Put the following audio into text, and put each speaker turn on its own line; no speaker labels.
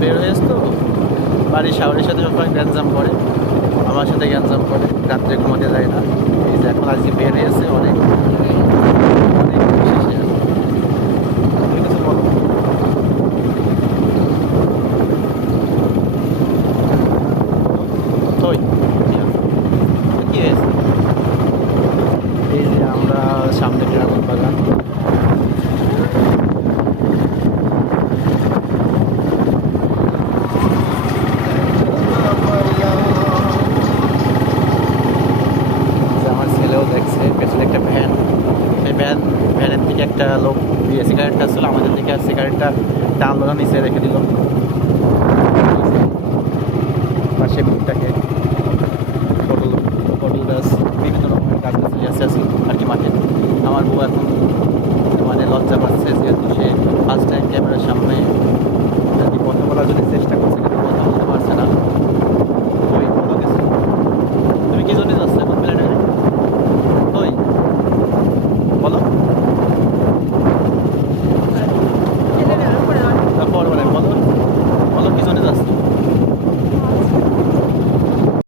বের হয়েছে তো বাড়ির শাওয়ারের সাথে সবাই গ্যাঞ্জাম করে আমার সাথে গ্যাঞ্জাম করে রাত্রে ঘুমাতে যায় না। এই যে এখন আজকে বের হয়েছে অনেক। Yes. একটা লোক দিয়ে সিগারেটটা ছিল আমাদের দিকে আর সিগারেটটা টানলো না নিচে রেখে দিল। পাশে বুকটাকে পটল পটল গাছ বিভিন্ন রকমের গাছ গাছ আসে আছে আর কি মাঠে। আমার বউ এখন মানে লজ্জা পাচ্ছে যেহেতু সে ফার্স্ট টাইম ক্যামেরার সামনে কথা বলার জন্য চেষ্টা করছে, কিন্তু কথা বলতে পারছে না।